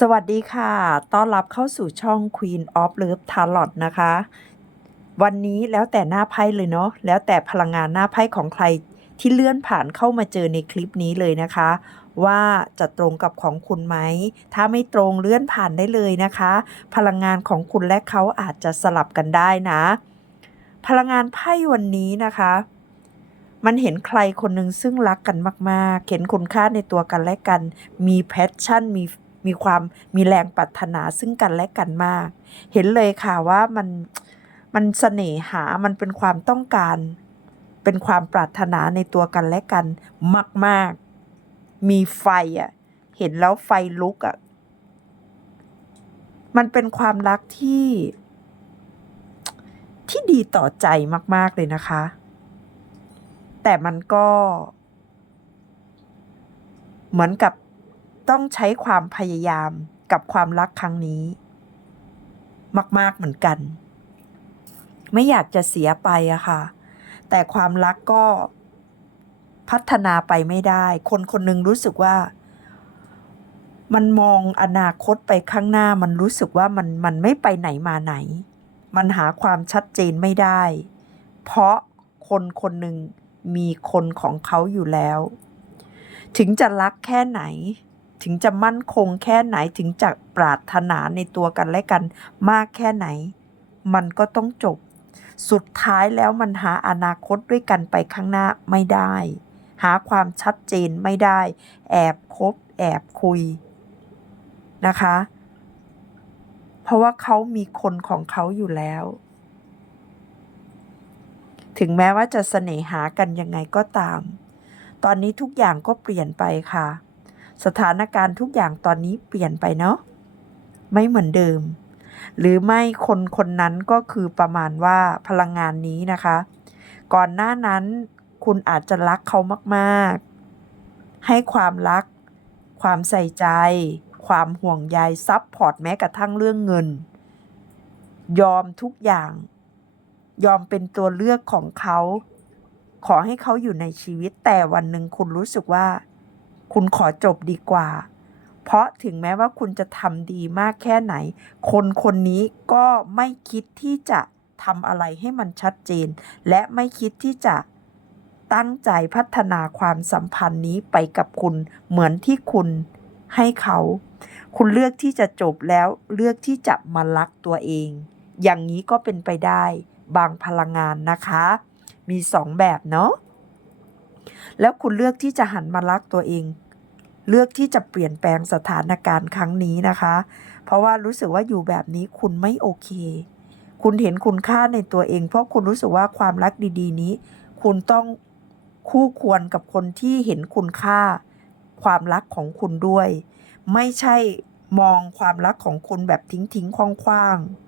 สวัสดีค่ะ ต้อนรับเข้าสู่ช่อง Queen of Love Tarot นะคะ วันนี้แล้วแต่หน้าไพ่เลยเนาะ แล้วแต่พลังงานหน้าไพ่ของใครที่เลื่อนผ่านเข้ามาเจอในคลิปนี้เลยนะคะ ว่าจะตรงกับของคุณไหม ถ้าไม่ตรงเลื่อนผ่านได้เลยนะคะ พลังงานของคุณและเขาอาจจะสลับกันได้นะ พลังงานไพ่วันนี้นะคะ มันเห็นใครคนหนึ่งซึ่งรักกันมาก ๆ เห็นคุณค่าในตัวกันและกัน มีแพชชั่นมี มีความมีแรงปรารถนาซึ่งกันและกันมาก เห็นเลยค่ะว่ามันมันเสน่หา มันเป็นความต้องการ เป็นความปรารถนาในตัวกันและกันมาก ๆ มีไฟอะ เห็นแล้วไฟลุกอะ มันเป็นความรักที่ ที่ดีต่อใจมาก ๆ เลยนะคะ แต่มันก็ เหมือนกับ ต้องใช้ความพยายามกับความรักครั้งนี้ มาก ๆเหมือนกัน ไม่อยากจะเสียไปอะค่ะ แต่ความรักก็พัฒนาไปไม่ได้ คนคนหนึ่งรู้สึกว่า มันมองอนาคตไปข้างหน้ามันรู้สึกว่ามันมันไม่ไปไหนมาไหน มันหาความชัดเจนไม่ได้ เพราะคนคนหนึ่งมีคนของเขาอยู่แล้ว ถึงจะรักแค่ไหน ถึงจะมั่นคงแค่ไหนถึงจะปรารถนาในตัวกันและกันมากแค่ไหน มันก็ต้องจบ สุดท้ายแล้วมันหาอนาคตด้วยกันไปข้างหน้าไม่ได้ หาความชัดเจนไม่ได้ แอบคบ แอบคุยนะคะ เพราะว่าเขามีคนของเขาอยู่แล้ว ถึงแม้ว่าจะเสน่หากันยังไงก็ตาม ตอนนี้ทุกอย่างก็เปลี่ยนไปค่ะ สถานการณ์ทุกอย่างตอนนี้เปลี่ยนไปเนาะไม่เหมือนเดิม หรือไม่คนคนนั้นก็คือประมาณว่าพลังงานนี้นะคะ ก่อนหน้านั้นคุณอาจจะรักเขามากๆ ให้ความรัก ความใส่ใจ ความห่วงใยซับพอร์ตแม้กระทั่งเรื่องเงิน ยอมทุกอย่าง ยอมเป็นตัวเลือกของเขา ขอให้เขาอยู่ในชีวิตแต่วันหนึ่งคุณรู้สึกว่า คุณขอจบดีกว่า เพราะถึงแม้ว่าคุณจะทำดีมากแค่ไหน คนคนนี้ก็ไม่คิดที่จะทำอะไรให้มันชัดเจน และไม่คิดที่จะตั้งใจพัฒนาความสัมพันธ์นี้ไปกับคุณ เหมือนที่คุณให้เขา คุณเลือกที่จะจบแล้วเลือกที่จะมารักตัวเอง อย่างนี้ก็เป็นไปได้ บางพลังงานนะคะ มีสองแบบเนาะ แล้วคุณเลือกที่จะหันมารักตัวเอง เลือกที่จะเปลี่ยนแปลงสถานการณ์ครั้งนี้นะคะ เพราะว่ารู้สึกว่าอยู่แบบนี้คุณไม่โอเค คุณเห็นคุณค่าในตัวเอง เพราะคุณรู้สึกว่าความรักดีๆ นี้ คุณต้องคู่ควรกับคนที่เห็นคุณค่า ความรักของคุณด้วย ไม่ใช่มองความรักของคุณแบบทิ้งทิ้งๆคว้างๆ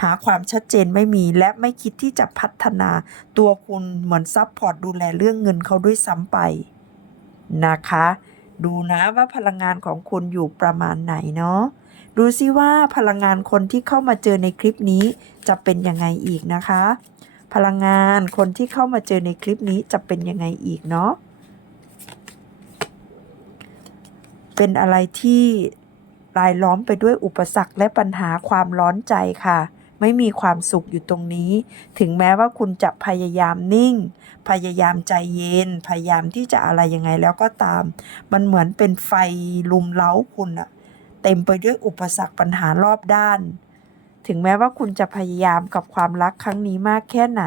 หาความชัดเจนไม่มีและไม่คิดที่จะพัฒนาตัวคุณเหมือนซับพอร์ตดูแลเรื่องเงินเขาด้วยซ้ำไปนะคะ ดูนะว่าพลังงานของคุณอยู่ประมาณไหนเนาะดูซิว่าพลังงานคนที่เข้ามาเจอในคลิปนี้จะเป็นยังไงอีกนะคะ พลังงานคนที่เข้ามาเจอในคลิปนี้จะเป็นยังไงอีกเนาะเป็นอะไรที่รายล้อมไปด้วยอุปสรรคและปัญหาความร้อนใจค่ะ ไม่มีความสุขอยู่ตรงนี้ ถึงแม้ว่าคุณจะพยายามนิ่ง พยายามใจเย็น พยายามที่จะอะไรยังไงแล้วก็ตาม มันเหมือนเป็นไฟลุมเล้าคุณอะเต็มไปด้วยอุปสรรคปัญหารอบด้าน ถึงแม้ว่าคุณจะพยายามกับความรักครั้งนี้มากแค่ไหน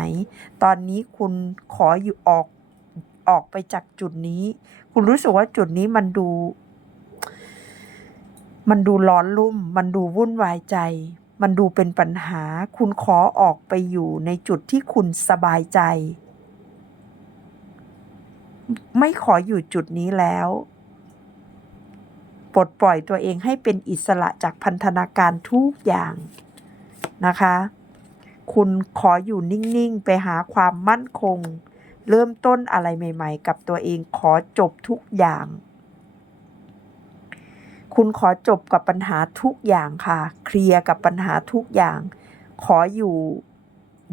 ตอนนี้คุณขออยู่ออกออกไปจากจุดนี้ คุณรู้สึกว่าจุดนี้มันดู มันดูร้อนรุ่ม มันดูวุ่นวายใจ มันดูเป็นปัญหา คุณขอออกไปอยู่ในจุดที่คุณสบายใจ ไม่ขออยู่จุดนี้แล้ว ปลดปล่อยตัวเองให้เป็นอิสระจากพันธนาการทุกอย่างนะคะ คุณขออยู่นิ่ง ๆ ไปหาความมั่นคง เริ่มต้นอะไรใหม่ ๆ กับตัวเองขอจบทุกอย่าง คุณขอจบกับปัญหาทุกอย่างค่ะ เคลียร์กับปัญหาทุกอย่าง ขออยู่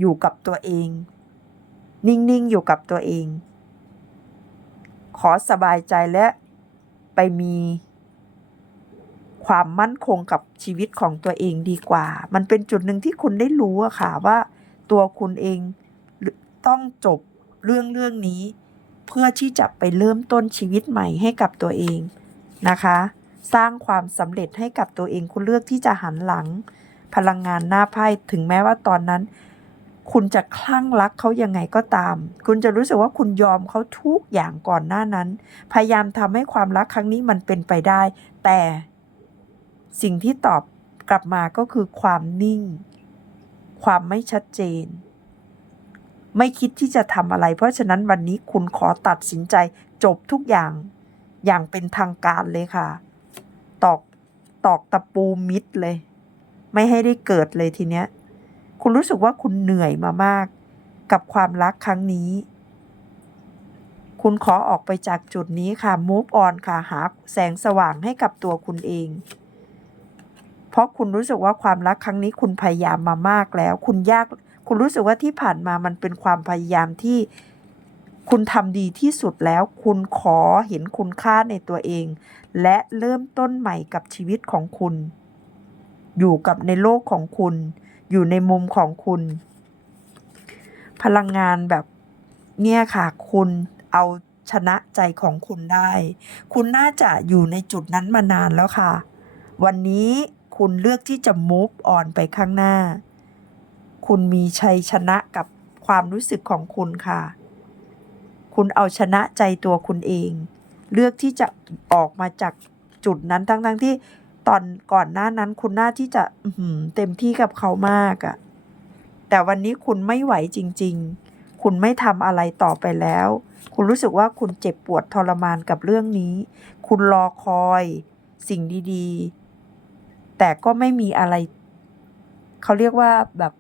อยู่กับตัวเอง นิ่งๆ อยู่กับตัวเอง ขอสบายใจและไปมีความมั่นคงกับชีวิตของตัวเองดีกว่า มันเป็นจุดหนึ่งที่คุณได้รู้อะค่ะว่าตัวคุณเองต้องจบเรื่องเรื่องนี้ เพื่อที่จะไปเริ่มต้นชีวิตใหม่ให้กับตัวเองนะคะ สร้างความสำเร็จให้กับตัวเองคุณเลือกที่จะหันหลัง พลังงานหน้าไพ่ถึงแม้ว่าตอนนั้น คุณจะคลั่งรักเขายังไงก็ตาม คุณจะรู้สึกว่าคุณยอมเขาทุกอย่างก่อนหน้านั้น พยายามทำให้ความรักครั้งนี้มันเป็นไปได้ แต่สิ่งที่ตอบกลับมาก็คือความนิ่ง ความไม่ชัดเจน ไม่คิดที่จะทำอะไร เพราะฉะนั้นวันนี้คุณขอตัดสินใจจบทุกอย่างอย่างเป็นทางการเลยค่ะ ตอกตอกตะปูมิดเลย ไม่ให้ได้เกิดเลยทีเนี้ย คุณรู้สึกว่าคุณเหนื่อยมามาก กับความรักครั้งนี้ คุณขอออกไปจากจุดนี้ค่ะ move on ค่ะ หาแสงสว่างให้กับตัวคุณเอง เพราะคุณรู้สึกว่าความรักครั้งนี้คุณพยายามมามากแล้ว คุณยาก คุณรู้สึกว่าที่ผ่านมามันเป็นความพยายามที่ คุณทำดีที่สุดแล้ว คุณขอเห็นคุณค่าในตัวเอง และเริ่มต้นใหม่กับชีวิตของคุณ อยู่กับในโลกของคุณ อยู่ในมุมของคุณ พลังงานแบบเนี่ยค่ะ คุณเอาชนะใจของคุณได้ คุณน่าจะอยู่ในจุดนั้นมานานแล้วค่ะ วันนี้คุณเลือกที่จะ move on ไปข้างหน้า คุณมีชัยชนะกับความรู้สึกของคุณค่ะ คุณเอาชนะใจตัวคุณเอง เลือกที่จะออกมาจากจุดนั้นทั้งๆทที่ตอนก่อนหน้านั้นคุณน่าที่จะเต็มที่กับเขามากอะแต่วันนี้คุณไม่ไหวจริง ๆ คุณไม่ทำอะไรต่อไปแล้ว คุณรู้สึกว่าคุณเจ็บปวดทรมานกับเรื่องนี้ คุณรอคอยสิ่งดี ๆ แต่ก็ไม่มีอะไร เขาเรียกว่าแบบ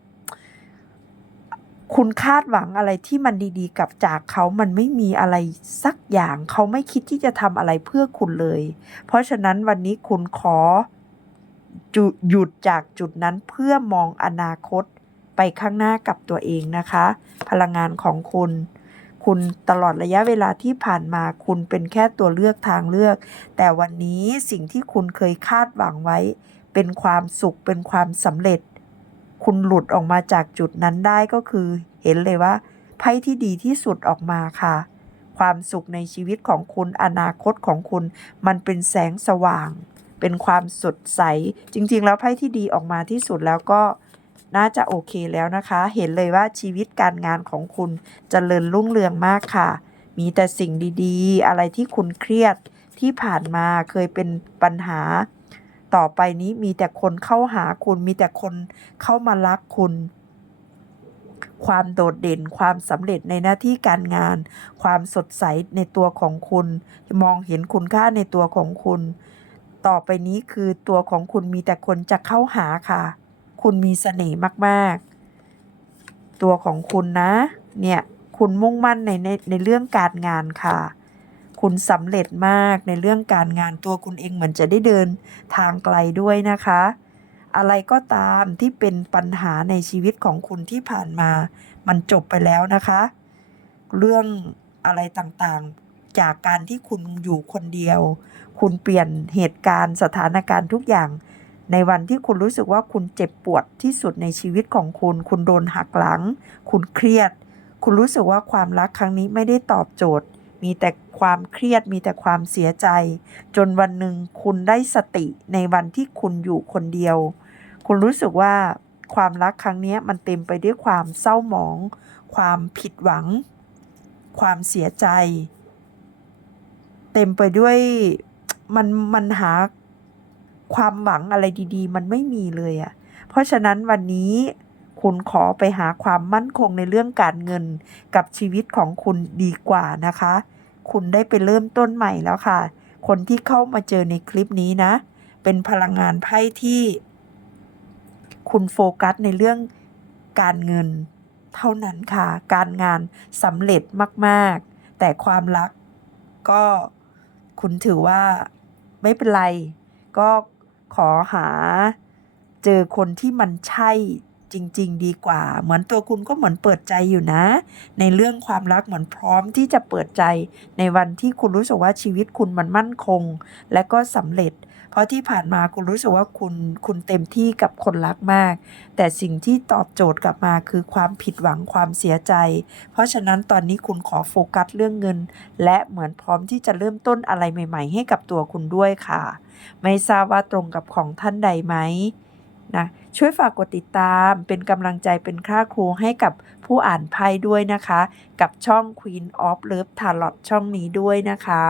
คุณคาดหวังอะไรที่มันดีๆ กับจากเขามันไม่มีอะไรสักอย่างเขาไม่คิดที่จะทำอะไรเพื่อคุณเลย เพราะฉะนั้นวันนี้คุณขอจุหยุดจากจุดนั้นเพื่อมองอนาคตไปข้างหน้ากับตัวเองนะคะ พลังงานของคุณ คุณตลอดระยะเวลาที่ผ่านมาคุณเป็นแค่ตัวเลือกทางเลือก แต่วันนี้สิ่งที่คุณเคยคาดหวังไว้ เป็นความสุขเป็นความสำเร็จ คุณหลุดออกมาจากจุดนั้นได้ก็คือ เห็นเลยว่าไพ่ที่ดีที่สุดออกมาค่ะ ความสุขในชีวิตของคุณอนาคตของคุณ มันเป็นแสงสว่าง เป็นความสดใส จริง ๆ แล้วไพ่ที่ดีออกมาที่สุดแล้วก็น่าจะโอเคแล้วนะคะ เห็นเลยว่าชีวิตการงานของคุณจเจริญรุ่งเรืองมากค่ะ มีแต่สิ่งดีๆ อะไรที่คุณเครียดที่ผ่านมาเคยเป็นปัญหา ต่อไปนี้มีแต่คนเข้าหาคุณ มีแต่คนเข้ามารักคุณ ความโดดเด่นความสำเร็จในหน้าที่การงาน ความสดใสในตัวของคุณ มองเห็นคุณค่าในตัวของคุณ ต่อไปนี้คือตัวของคุณมีแต่คนจะเข้าหาค่ะ คุณมีเสน่ห์มากๆ ตัวของคุณนะ เนี่ย คุณมุ่งมั่นในในในเรื่องการงานค่ะ คุณสำเร็จมากในเรื่องการงานตัวคุณเองเหมือนจะได้เดินทางไกลด้วยนะคะ อะไรก็ตามที่เป็นปัญหาในชีวิตของคุณที่ผ่านมา มันจบไปแล้วนะคะ เรื่องอะไรต่างๆ จากการที่คุณอยู่คนเดียว คุณเปลี่ยนเหตุการณ์สถานการณ์ทุกอย่าง ในวันที่คุณรู้สึกว่าคุณเจ็บปวดที่สุดในชีวิตของคุณ คุณโดนหักหลัง คุณเครียด คุณรู้สึกว่าความรักครั้งนี้ไม่ได้ตอบโจทย์ มีแต่ความเครียดมีแต่ความเสียใจ จนวันหนึ่งคุณได้สติในวันที่คุณอยู่คนเดียว คุณรู้สึกว่าความรักครั้งนี้มันเต็มไปด้วยความเศร้าหมอง ความผิดหวัง ความเสียใจ เต็มไปด้วยมันมันหาความหวังอะไรดี ๆ มันไม่มีเลยอะ่ะ เพราะฉะนั้นวันนี้คุณขอไปหาความมั่นคงในเรื่องการเงินกับชีวิตของคุณดีกว่านะคะ คุณได้ไปเริ่มต้นใหม่แล้วค่ะ คนที่เข้ามาเจอในคลิปนี้นะ เป็นพลังงานไพ่ที่ คุณโฟกัสในเรื่องการเงิน เท่านั้นค่ะ การงานสำเร็จมากๆ แต่ความรักก็คุณถือว่าไม่เป็นไร ก็ขอหาเจอคนที่มันใช่ จริง ๆ ดีกว่า เหมือนตัวคุณก็เหมือนเปิดใจอยู่นะ ในเรื่องความรักเหมือนพร้อมที่จะเปิดใจ ในวันที่คุณรู้สึกว่าชีวิตคุณมันมั่นคง และก็สำเร็จ เพราะที่ผ่านมาคุณรู้สึกว่าคุณคุณเต็มที่กับคนรักมาก แต่สิ่งที่ตอบโจทย์กลับมาคือความผิดหวังความเสียใจ เพราะฉะนั้นตอนนี้คุณขอโฟกัสเรื่องเงิน และเหมือนพร้อมที่จะเริ่มต้นอะไรใหม่ ๆ ให้กับตัวคุณด้วยค่ะ ไม่ทราบว่าตรงกับของท่านใดไหม นะช่วยฝากกดติดตามเป็นกำลังใจเป็นค่าครูให้กับผู้อ่านไพ่ด้วยนะคะ กับช่อง Queen of Love Tarot ช่องนี้ด้วยนะคะ